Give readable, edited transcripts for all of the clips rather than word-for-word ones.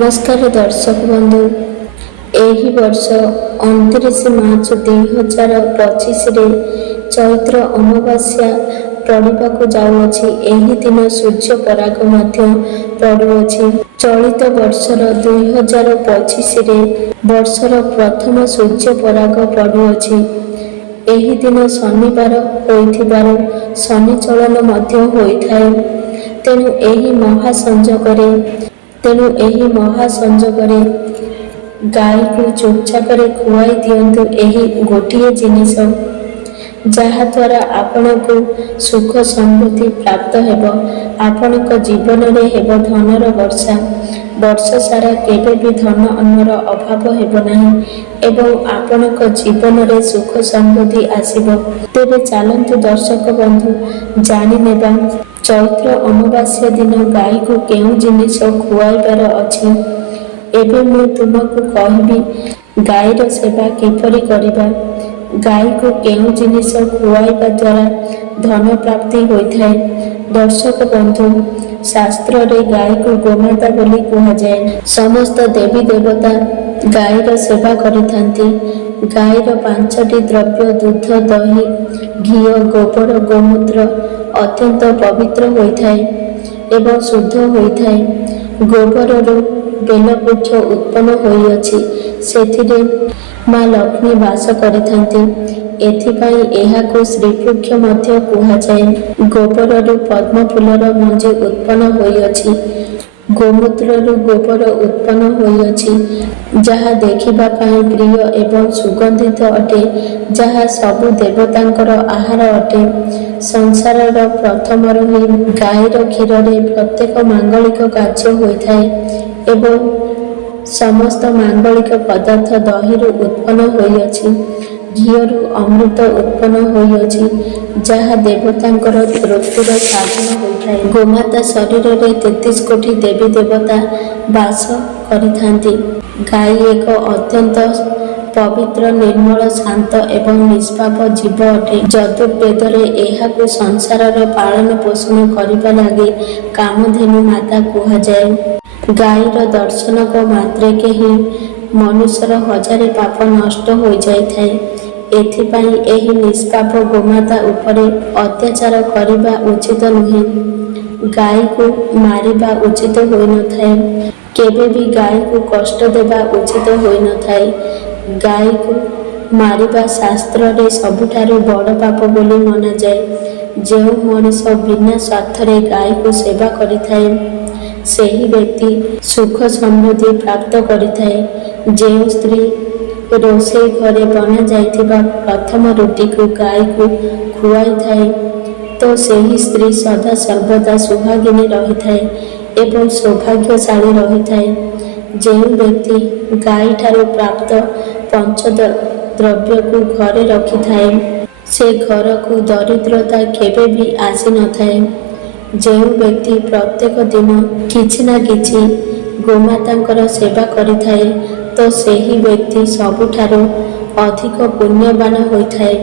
नमस्कार दर्शक बंधु। एही वर्ष 29 मार्च 2025 रे चैत्र अमावास्या पड़िबाकु जाउअछि। एही दिन सूर्य पराग मध्य पड़ुअछि। चलित वर्षर 2025 रे वर्षर प्रथम सूर्य पराग पड़ुअछि। एही दिन शनिवार होइथिबारु शनि चलन मध्य होइଥାଏ। तेणु ଏହି ମହାସଂଯୋଗରେ ଗାଈକୁ ଚୁପଚାପରେ ଖୁଆଇ ଦିଅନ୍ତୁ ଏହି ଗୋଟିଏ ଜିନିଷ, ଯାହାଦ୍ୱାରା ଆପଣଙ୍କୁ ସୁଖ ସମୃଦ୍ଧି ପ୍ରାପ୍ତ ହେବ। ଆପଣଙ୍କ ଜୀବନରେ ହେବ ଧନର ବର୍ଷା। ବର୍ଷ ସାରା କେବେ ବି ଧନ ଅନ୍ନର ଅଭାବ ହେବ ନାହିଁ ଏବଂ ଆପଣଙ୍କ ଜୀବନରେ ସୁଖ ସମୃଦ୍ଧି ଆସିବ। ତେବେ ଚାଲନ୍ତୁ ଦର୍ଶକ ବନ୍ଧୁ ଜାଣିନେବା ଚୈତ୍ର ଅମାବାସ୍ୟା ଦିନ ଗାଈକୁ କେଉଁ ଜିନିଷ ଖୁଆଇବାର ଅଛି। ଏବେ ମୁଁ ତୁମକୁ କହିବି ଗାଈର ସେବା କିପରି କରିବା। ଗାଈକୁ କେଉଁ ଜିନିଷ ଖୁଆଇବା ଦ୍ୱାରା ଧନ ପ୍ରାପ୍ତି ହୋଇଥାଏ। ଦର୍ଶକ ବନ୍ଧୁ, ଶାସ୍ତ୍ରରେ ଗାଈକୁ ଗୋମାତା ବୋଲି କୁହାଯାଏ। ସମସ୍ତ ଦେବୀ ଦେବତା ଗାଈର ସେବା କରିଥାନ୍ତି। ଗାଈର 5ଟି ଦ୍ରବ୍ୟ ଦୁଧ, ଦହି, ଘିଅ, ଗୋବର, ଗୋମୂତ୍ର ଅତ୍ୟନ୍ତ ପବିତ୍ର ହୋଇଥାଏ ଏବଂ ଶୁଦ୍ଧ ହୋଇଥାଏ। ଗୋବରରୁ ବେଲବୃକ୍ଷ ଉତ୍ପନ୍ନ ହୋଇଅଛି। ସେଥିରେ ମା ଲକ୍ଷ୍ମୀ ବାସ କରିଥାନ୍ତି। ଏଥିପାଇଁ ଏହାକୁ ଶ୍ରୀବୃକ୍ଷ ମଧ୍ୟ କୁହାଯାଏ। ଗୋବରରୁ ପଦ୍ମ ଫୁଲର ମଞ୍ଜି ଉତ୍ପନ୍ନ ହୋଇଅଛି। ଗୋମୂତ୍ରରୁ ଗୋବର ଉତ୍ପନ୍ନ ହୋଇଅଛି, ଯାହା ଦେଖିବା ପାଇଁ ପ୍ରିୟ ଏବଂ ସୁଗନ୍ଧିତ ଅଟେ, ଯାହା ସବୁ ଦେବତାଙ୍କର ଆହାର ଅଟେ। ସଂସାରର ପ୍ରଥମରୁ ହିଁ ଗାଈର କ୍ଷୀରରେ ପ୍ରତ୍ୟେକ ମାଙ୍ଗଳିକ କାର୍ଯ୍ୟ ହୋଇଥାଏ ଏବଂ ସମସ୍ତ ମାଙ୍ଗଳିକ ପଦାର୍ଥ ଦହିରୁ ଉତ୍ପନ୍ନ ହୋଇଅଛି। ଘିଅରୁ ଅମୃତ ଉତ୍ପନ୍ନ ହୋଇଅଛି, ଯାହା ଦେବତାଙ୍କର ତୃପ୍ତିର ସାଧନ ହୋଇଥାଏ। ଗୋମାତା ଶରୀରରେ 33 କୋଟି ଦେବୀ ଦେବତା ବାସ କରିଥାନ୍ତି। ଗାଈ ଏକ ଅତ୍ୟନ୍ତ ପବିତ୍ର, ନିର୍ମଳ, ଶାନ୍ତ ଏବଂ ନିଷ୍ପାପ ଜୀବ ଅଟେ। ଯଜୁର୍ବେଦରେ ଏହାକୁ ସଂସାରର ପାଳନ ପୋଷଣ କରିବା ଲାଗି କାମଧେନୁ ମାତା କୁହାଯାଏ। ଗାଈର ଦର୍ଶନ ମାତ୍ରକେ ହିଁ ମନୁଷ୍ୟର 1000 ପାପ ନଷ୍ଟ ହୋଇଯାଇଥାଏ। ଏଥିପାଇଁ ଏହି ନିଷ୍ପାପ ଗୋମାତା ଉପରେ ଅତ୍ୟାଚାର କରିବା ଉଚିତ ନୁହେଁ। ଗାଈକୁ ମାରିବା ଉଚିତ ହୋଇନଥାଏ। କେବେ ବି ଗାଈକୁ କଷ୍ଟ ଦେବା ଉଚିତ ହୋଇନଥାଏ। ଗାଈକୁ ମାରିବା ଶାସ୍ତ୍ରରେ ସବୁଠାରୁ ବଡ଼ ପାପ ବୋଲି ମନାଯାଏ। ଯେଉଁ ମଣିଷ ବିନା ସ୍ୱାର୍ଥରେ ଗାଈକୁ ସେବା କରିଥାଏ, ସେହି ବ୍ୟକ୍ତି ସୁଖ ସମୃଦ୍ଧି ପ୍ରାପ୍ତ କରିଥାଏ। ଯେଉଁ ସ୍ତ୍ରୀ ରୋଷେଇ ଘରେ ବନାଯାଇଥିବା ପ୍ରଥମ ରୁଟିକୁ ଗାଈକୁ ଖୁଆଇଥାଏ, ତ ସେହି ସ୍ତ୍ରୀ ସଦା ସର୍ବଦା ସୁହାଗିନୀ ରହିଥାଏ ଏବଂ ସୌଭାଗ୍ୟଶାଳୀ ରହିଥାଏ। ଯେଉଁ ବ୍ୟକ୍ତି ଗାଈଠାରୁ ପ୍ରାପ୍ତ ପଞ୍ଚଦ୍ରବ୍ୟକୁ ଘରେ ରଖିଥାଏ, ସେ ଘରକୁ ଦରିଦ୍ରତା କେବେ ବି ଆସିନଥାଏ। ଯେଉଁ ବ୍ୟକ୍ତି ପ୍ରତ୍ୟେକ ଦିନ କିଛି ନା କିଛି ଗୋମାତାଙ୍କର ସେବା କରିଥାଏ, ତ ସେହି ବ୍ୟକ୍ତି ସବୁଠାରୁ ଅଧିକ ପୁଣ୍ୟବାନ ହୋଇଥାଏ।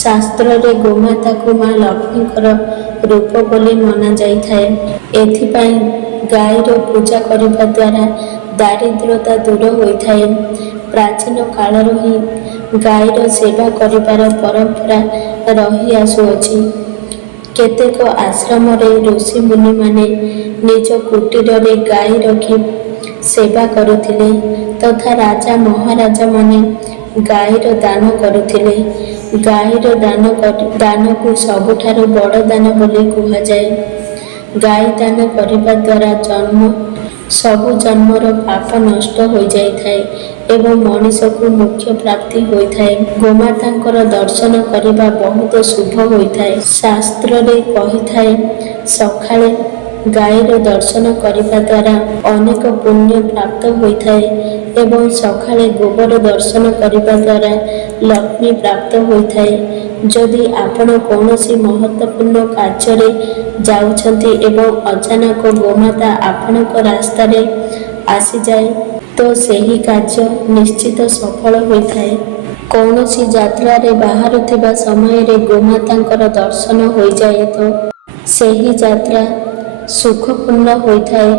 ଶାସ୍ତ୍ରରେ ଗୋମାତାକୁ ମା ଲକ୍ଷ୍ମୀଙ୍କର ରୂପ ବୋଲି ମନାଯାଇଥାଏ। ଏଥିପାଇଁ ଗାଈର ପୂଜା କରିବା ଦ୍ୱାରା ଦାରିଦ୍ର୍ୟତା ଦୂର ହୋଇଥାଏ। ପ୍ରାଚୀନ କାଳରୁ ହିଁ ଗାଈର ସେବା କରିବାର ପରମ୍ପରା ରହିଆସୁଅଛି। କେତେକ ଆଶ୍ରମରେ ଋଷିମୁନିମାନେ ନିଜ କୁଟୀରରେ ଗାଈ ରଖି ସେବା କରୁଥିଲେ ତଥା ରାଜା ମହାରାଜାମାନେ ଗାଈର ଦାନ କରୁଥିଲେ। ଗାଈର ଦାନକୁ ସବୁଠାରୁ ବଡ଼ ଦାନ ବୋଲି କୁହାଯାଏ। ଗାଈ ଦାନ କରିବା ଦ୍ୱାରା ସବୁ ଜନ୍ମର ପାପ ନଷ୍ଟ ହୋଇଯାଇଥାଏ ଏବଂ ମଣିଷକୁ ମୋକ୍ଷ ପ୍ରାପ୍ତି ହୋଇଥାଏ। ଗୋମାତାଙ୍କର ଦର୍ଶନ କରିବା ବହୁତ ଶୁଭ ହୋଇଥାଏ। ଶାସ୍ତ୍ରରେ କହିଥାଏ, ସକାଳେ ଗାଈର ଦର୍ଶନ କରିବା ଦ୍ୱାରା ଅନେକ ପୁଣ୍ୟ ପ୍ରାପ୍ତ ହୋଇଥାଏ ଏବଂ ସକାଳେ ଗୋବର ଦର୍ଶନ କରିବା ଦ୍ୱାରା ଲକ୍ଷ୍ମୀ ପ୍ରାପ୍ତ ହୋଇଥାଏ। ଯଦି ଆପଣ କୌଣସି ମହତ୍ତ୍ୱପୂର୍ଣ୍ଣ କାର୍ଯ୍ୟରେ ଯାଉଛନ୍ତି ଏବଂ ଅଚାନକ ଗୋମାତା ଆପଣଙ୍କ ରାସ୍ତାରେ ଆସିଯାଏ, ତ ସେହି କାର୍ଯ୍ୟ ନିଶ୍ଚିତ ସଫଳ ହୋଇଥାଏ। କୌଣସି ଯାତ୍ରାରେ ବାହାରୁଥିବା ସମୟରେ ଗୋମାତାଙ୍କର ଦର୍ଶନ ହୋଇଯାଏ ତ ସେହି ଯାତ୍ରା ସୁଖପୂର୍ଣ୍ଣ ହୋଇଥାଏ।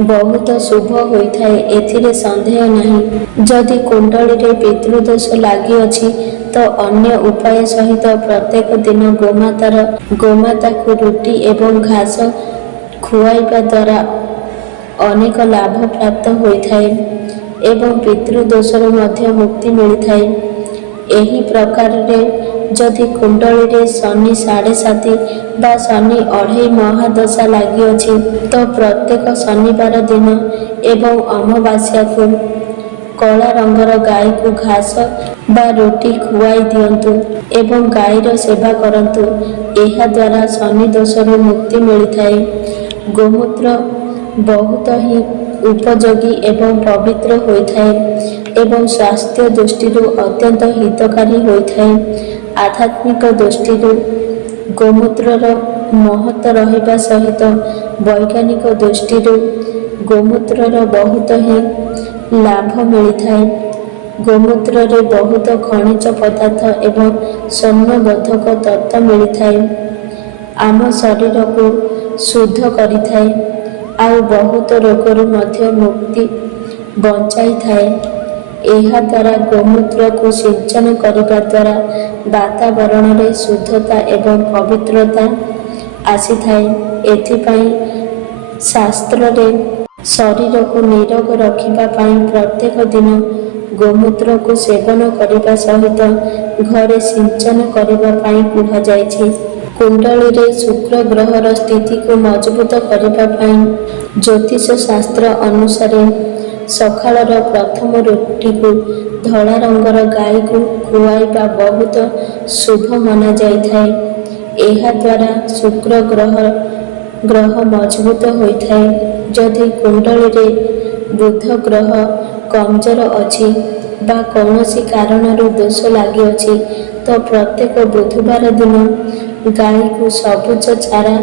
ବହୁତ ଶୁଭ ହୋଇଥାଏ, ଏଥିରେ ସନ୍ଦେହ ନାହିଁ। ଯଦି କୁଣ୍ଡଳୀରେ ପିତୃଦୋଷ ଲାଗିଅଛି ତ ଅନ୍ୟ ଉପାୟ ସହିତ ପ୍ରତ୍ୟେକ ଦିନ ଗୋମାତାକୁ ରୁଟି ଏବଂ ଘାସ ଖୁଆଇବା ଦ୍ୱାରା ଅନେକ ଲାଭ ପ୍ରାପ୍ତ ହୋଇଥାଏ ଏବଂ ପିତୃଦୋଷରୁ ମଧ୍ୟ ମୁକ୍ତି ମିଳିଥାଏ। ଏହି ପ୍ରକାରରେ ଯଦି କୁଣ୍ଡଳୀରେ ଶନି 7.5 ବା ଶନି 2.5 ମହାଦଶା ଲାଗିଅଛି ତ ପ୍ରତ୍ୟେକ ଶନିବାର ଦିନ ଏବଂ ଅମାବାସ୍ୟାକୁ କଳା ରଙ୍ଗର ଗାଈକୁ ଘାସ ବା ରୁଟି ଖୁଆଇ ଦିଅନ୍ତୁ ଏବଂ ଗାଈର ସେବା କରନ୍ତୁ। ଏହାଦ୍ୱାରା ଶନି ଦୋଷରୁ ମୁକ୍ତି ମିଳିଥାଏ। ଗୋମୂତ୍ର ବହୁତ ହିଁ ଉପଯୋଗୀ ଏବଂ ପବିତ୍ର ହୋଇଥାଏ ଏବଂ ସ୍ୱାସ୍ଥ୍ୟ ଦୃଷ୍ଟିରୁ ଅତ୍ୟନ୍ତ ହିତକାରୀ ହୋଇଥାଏ। ଆଧ୍ୟାତ୍ମିକ ଦୃଷ୍ଟିରୁ ଗୋମୂତ୍ରର ମହତ୍ତ୍ୱ ରହିବା ସହିତ ବୈଜ୍ଞାନିକ ଦୃଷ୍ଟିରୁ ଗୋମୂତ୍ରର ବହୁତ ହିଁ ଲାଭ ମିଳିଥାଏ। ଗୋମୂତ୍ରରେ ବହୁତ ଖଣିଜ ପଦାର୍ଥ ଏବଂ ସ୍ୱର୍ଣ୍ଣବୋଧକ ତତ୍ତ୍ୱ ମିଳିଥାଏ। ଆମ ଶରୀରକୁ ଶୁଦ୍ଧ କରିଥାଏ ଆଉ ବହୁତ ରୋଗରୁ ମଧ୍ୟ ମୁକ୍ତି ବଞ୍ଚାଇଥାଏ। ଏହାଦ୍ୱାରା ଗୋମୂତ୍ରକୁ ସିଞ୍ଚନ କରିବା ଦ୍ୱାରା ବାତାବରଣରେ ଶୁଦ୍ଧତା ଏବଂ ପବିତ୍ରତା ଆସିଥାଏ। ଏଥିପାଇଁ ଶାସ୍ତ୍ରରେ ଶରୀରକୁ ନିରୋଗ ରଖିବା ପାଇଁ ପ୍ରତ୍ୟେକ ଦିନ ଗୋମୂତ୍ରକୁ ସେବନ କରିବା ସହିତ ଘରେ ସିଞ୍ଚନ କରିବା ପାଇଁ କୁହାଯାଇଛି। କୁଣ୍ଡଳୀରେ ଶୁକ୍ର ଗ୍ରହର ସ୍ଥିତିକୁ ମଜବୁତ କରିବା ପାଇଁ ଜ୍ୟୋତିଷ ଶାସ୍ତ୍ର ଅନୁସାରେ ସକାଳର ପ୍ରଥମ ରୁଟିକୁ ଧଳା ରଙ୍ଗର ଗାଈକୁ ଖୁଆଇବା ବହୁତ ଶୁଭ ମନାଯାଇଥାଏ। ଏହାଦ୍ୱାରା ଶୁକ୍ର ଗ୍ରହ ମଜବୁତ ହୋଇଥାଏ। ଯଦି କୁଣ୍ଡଳୀରେ ବୁଧ ଗ୍ରହ କମଜୋର ଅଛି ବା କୌଣସି କାରଣରୁ ଦୋଷ ଲାଗିଅଛି ତ ପ୍ରତ୍ୟେକ ବୁଧବାର ଦିନ ଗାଈକୁ ସବୁଜ ଚାରା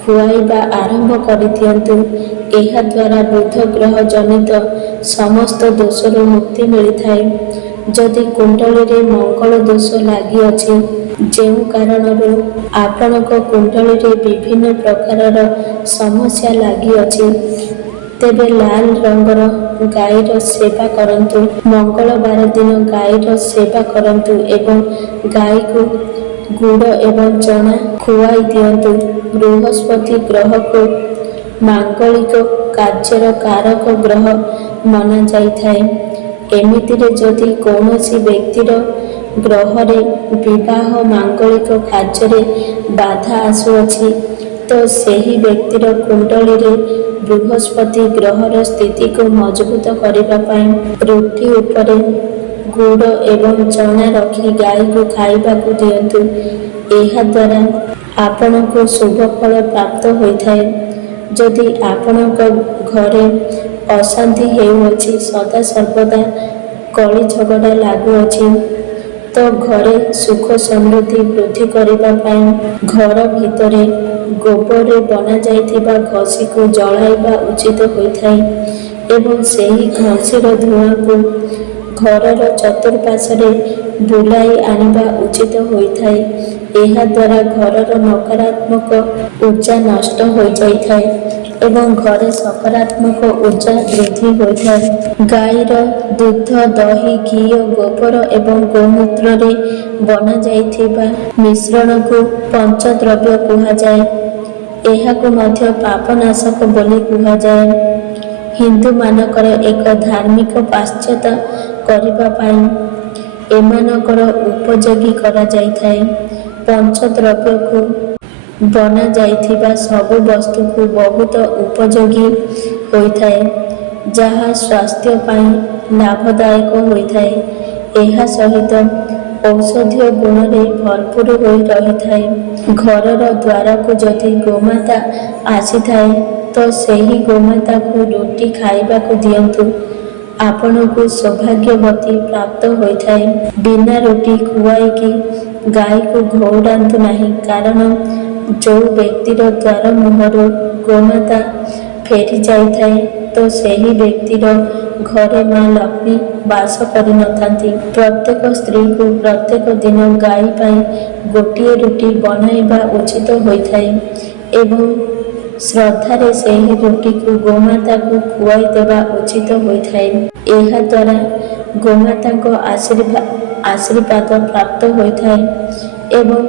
ଖୁଆଇବା ଆରମ୍ଭ କରିଦିଅନ୍ତୁ। ଏହାଦ୍ୱାରା ବୁଧ ଗ୍ରହ ଜନିତ ସମସ୍ତ ଦୋଷରୁ ମୁକ୍ତି ମିଳିଥାଏ। ଯଦି କୁଣ୍ଡଳୀରେ ମଙ୍ଗଳ ଦୋଷ ଲାଗିଅଛି, ଯେଉଁ କାରଣରୁ ଆପଣଙ୍କ କୁଣ୍ଡଳୀରେ ବିଭିନ୍ନ ପ୍ରକାରର ସମସ୍ୟା ଲାଗିଅଛି, ତେବେ ଲାଲ ରଙ୍ଗର ଗାଈର ସେବା କରନ୍ତୁ। ମଙ୍ଗଳବାର ଦିନ ଗାଈର ସେବା କରନ୍ତୁ ଏବଂ ଗାଈକୁ ଗୁଡ଼ ଏବଂ ଚଣା ଖୁଆଇ ଦିଅନ୍ତୁ। ବୃହସ୍ପତି ଗ୍ରହକୁ ମାଙ୍ଗଳିକ କାର୍ଯ୍ୟର କାରକ ଗ୍ରହ ମନାଯାଇଥାଏ। ଏମିତିରେ ଯଦି କୌଣସି ବ୍ୟକ୍ତିର ଗ୍ରହରେ ବିବାହ ମାଙ୍ଗଳିକ କାର୍ଯ୍ୟରେ ବାଧା ଆସୁଅଛି ତ ସେହି ବ୍ୟକ୍ତିର କୁଣ୍ଡଳୀରେ ବୃହସ୍ପତି ଗ୍ରହର ସ୍ଥିତିକୁ ମଜବୁତ କରିବା ପାଇଁ ରୁଟି ଉପରେ ଗୁଡ଼ ଏବଂ ଚଣା ରଖି ଗାଈକୁ ଖାଇବାକୁ ଦିଅନ୍ତୁ। ଏହାଦ୍ୱାରା ଆପଣଙ୍କୁ ଶୁଭ ଫଳ ପ୍ରାପ୍ତ ହୋଇଥାଏ। ଯଦି ଆପଣଙ୍କ ଘରେ ଅଶାନ୍ତି ହେଉଅଛି, ସଦାସର୍ବଦା କଳି ଝଗଡ଼ା ଲାଗୁଅଛି ତ ଘରେ ସୁଖ ସମୃଦ୍ଧି ବୃଦ୍ଧି କରିବା ପାଇଁ ଘର ଭିତରେ ଗୋବରରେ ବନାଯାଇଥିବା ଘଷିକୁ ଜଳାଇବା ଉଚିତ ହୋଇଥାଏ ଏବଂ ସେହି ଘଷିର ଧୂଆଁକୁ ଘରର ଚତୁଃପାର୍ଶ୍ୱରେ ବୁଲାଇ ଆଣିବା ଉଚିତ ହୋଇଥାଏ। ଏହାଦ୍ୱାରା ଘରର ନକାରାତ୍ମକ ଊର୍ଜା ନଷ୍ଟ ହୋଇଯାଇଥାଏ ଏବଂ ଘରେ ସକାରାତ୍ମକ ଊର୍ଜା ବୃଦ୍ଧି ହୋଇଥାଏ। ଗାଈର ଦୁଗ୍ଧ, ଦହି, ଘିଅ, ଗୋବର ଏବଂ ଗୋମୂତ୍ରରେ ବନାଯାଇଥିବା ମିଶ୍ରଣକୁ ପଞ୍ଚଦ୍ରବ୍ୟ କୁହାଯାଏ। ଏହାକୁ ମଧ୍ୟ ପାପନାଶକ ବୋଲି କୁହାଯାଏ। ହିନ୍ଦୁମାନଙ୍କର ଏକ ଧାର୍ମିକ ପାଶ୍ଚାତ୍ୟ କରିବା ପାଇଁ ଏମାନଙ୍କର ଉପଯୋଗୀ କରାଯାଇଥାଏ। ପଞ୍ଚଦ୍ରବ୍ୟକୁ ବନାଯାଇଥିବା ସବୁ ବସ୍ତୁକୁ ବହୁତ ଉପଯୋଗୀ ହୋଇଥାଏ, ଯାହା ସ୍ୱାସ୍ଥ୍ୟ ପାଇଁ ଲାଭଦାୟକ ହୋଇଥାଏ। ଏହା ସହିତ ଔଷଧୀୟ ଗୁଣରେ ଭରପୁର ହୋଇ ରହିଥାଏ। ଘରର ଦ୍ୱାରକୁ ଯଦି ଗୋମାତା ଆସିଥାଏ ତ ସେହି ଗୋମାତାକୁ ରୁଟି ଖାଇବାକୁ ଦିଅନ୍ତୁ। ଆପଣଙ୍କୁ ସୌଭାଗ୍ୟବତୀ ପ୍ରାପ୍ତ ହୋଇଥାଏ। ବିନା ରୁଟି ଖୁଆଇକି ଗାଈକୁ ଘଉଡ଼ାନ୍ତୁ ନାହିଁ, କାରଣ ଯେଉଁ ବ୍ୟକ୍ତିର ଦ୍ୱାର ମୁହଁରୁ ଗୋମାତା ଫେରିଯାଇଥାଏ ତ ସେହି ବ୍ୟକ୍ତିର ଘରେ ମା ଲକ୍ଷ୍ମୀ ବାସ କରିନଥାନ୍ତି। ପ୍ରତ୍ୟେକ ସ୍ତ୍ରୀକୁ ପ୍ରତ୍ୟେକ ଦିନ ଗାଈ ପାଇଁ ଗୋଟିଏ ରୁଟି ବନାଇବା ଉଚିତ ହୋଇଥାଏ ଏବଂ ଶ୍ରଦ୍ଧାରେ ସେହି ରୁଟିକୁ ଗୋମାତାକୁ ଖୁଆଇ ଦେବା ଉଚିତ ହୋଇଥାଏ। ଏହାଦ୍ୱାରା ଗୋମାତାଙ୍କ ଆଶୀର୍ବାଦ ପ୍ରାପ୍ତ ହୋଇଥାଏ ଏବଂ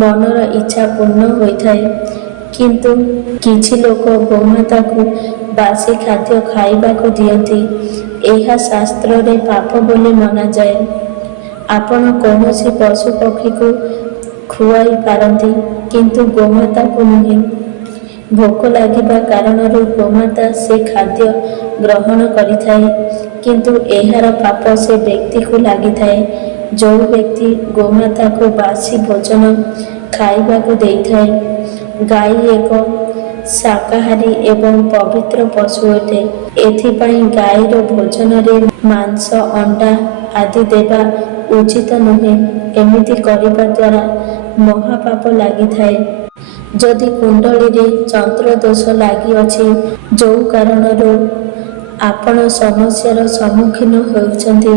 ମନର ଇଚ୍ଛା ପୂର୍ଣ୍ଣ ହୋଇଥାଏ। କିନ୍ତୁ କିଛି ଲୋକ ଗୋମାତାକୁ ବାସି ଖାଦ୍ୟ ଖାଇବାକୁ ଦିଅନ୍ତି। ଏହା ଶାସ୍ତ୍ରରେ ପାପ ବୋଲି ମନାଯାଏ। ଆପଣ କୌଣସି ପଶୁ ପକ୍ଷୀକୁ ଖୁଆଇ ପାରନ୍ତି, କିନ୍ତୁ ଗୋମାତାକୁ ନୁହେଁ। ଭୋକ ଲାଗିବା କାରଣରୁ ଗୋମାତା ସେ ଖାଦ୍ୟ ଗ୍ରହଣ କରିଥାଏ, କିନ୍ତୁ ଏହାର ପାପ ସେ ବ୍ୟକ୍ତିକୁ ଲାଗିଥାଏ ଯେଉଁ ବ୍ୟକ୍ତି ଗୋମାତାକୁ ବାସି ଭୋଜନ ଖାଇବାକୁ ଦେଇଥାଏ। ଗାଈ ଏକ ଶାକାହାରୀ ଏବଂ ପବିତ୍ର ପଶୁ ଅଟେ। ଏଥିପାଇଁ ଗାଈର ଭୋଜନରେ ମାଂସ, ଅଣ୍ଡା ଆଦି ଦେବା ଉଚିତ ନୁହେଁ। ଏମିତି କରିବା ଦ୍ୱାରା ମହାପାପ ଲାଗିଥାଏ। ଯଦି କୁଣ୍ଡଳୀରେ ଚନ୍ଦ୍ରଦୋଷ ଲାଗିଅଛି, ଯେଉଁ କାରଣରୁ ଆପଣ ସମସ୍ୟାର ସମ୍ମୁଖୀନ ହେଉଛନ୍ତି,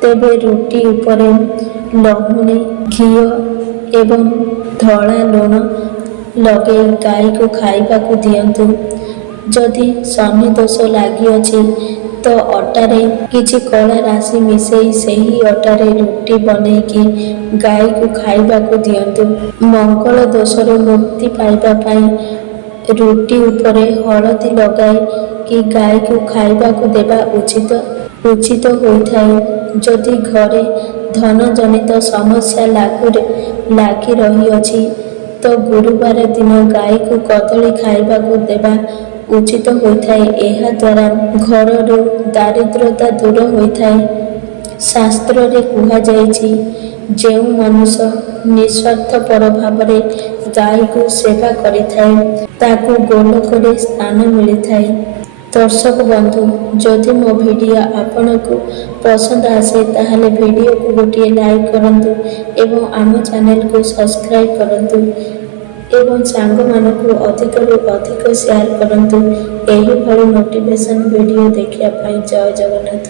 ତେବେ ରୁଟି ଉପରେ ଲହୁଣୀ, ଘିଅ ଏବଂ ଧଳା ଲୁଣ ଲଗାଇ ଗାଈକୁ ଖାଇବାକୁ ଦିଅନ୍ତୁ। ଯଦି ଶନି ଦୋଷ ଲାଗିଅଛି, ତ ଅଟାରେ କିଛି କଳା ରାଶି ମିଶାଇ ସେହି ଅଟାରେ ରୁଟି ବନେଇକି ଗାଈକୁ ଖାଇବାକୁ ଦିଅନ୍ତୁ। ମଙ୍ଗଳ ଦୋଷରୁ ମୁକ୍ତି ପାଇବା ପାଇଁ ରୁଟି ଉପରେ ହଳଦୀ ଲଗାଇ ଗାଈକୁ ଖାଇବାକୁ ଦେବା ଉଚିତ ହୋଇଥାଏ। ଯଦି ଘରେ ଧନଜନିତ ସମସ୍ୟା ଲାଗି ରହିଅଛି, ତ ଗୁରୁବାର ଦିନ ଗାଈକୁ କଦଳୀ ଖାଇବାକୁ ଦେବା ଉଚିତ ହୋଇଥାଏ। ଏହାଦ୍ୱାରା ଘରରୁ ଦାରିଦ୍ର୍ୟତା ଦୂର ହୋଇଥାଏ। ଶାସ୍ତ୍ରରେ କୁହାଯାଇଛି, ଯେଉଁ ମନୁଷ୍ୟ ନିଃସ୍ୱାର୍ଥପର ଭାବରେ ଗାଈକୁ ସେବା କରିଥାଏ, ତାକୁ ଗୋଲୋକରେ ସ୍ଥାନ ମିଳିଥାଏ। ଦର୍ଶକ ବନ୍ଧୁ, ଯଦି ମୋ ଭିଡ଼ିଓ ଆପଣଙ୍କୁ ପସନ୍ଦ ଆସେ, ତାହେଲେ ଭିଡ଼ିଓକୁ ଗୋଟିଏ ଲାଇକ୍ କରନ୍ତୁ ଏବଂ ଆମ ଚ୍ୟାନେଲକୁ ସବସ୍କ୍ରାଇବ୍ କରନ୍ତୁ ଏବଂ ସାଙ୍ଗମାନଙ୍କୁ ଅଧିକରୁ ଅଧିକ ସେୟାର କରନ୍ତୁ। ଏହିଭଳି ମୋଟିଭେସନ୍ ଭିଡ଼ିଓ ଦେଖିବା ପାଇଁ ଜୟ ଜଗନ୍ନାଥ।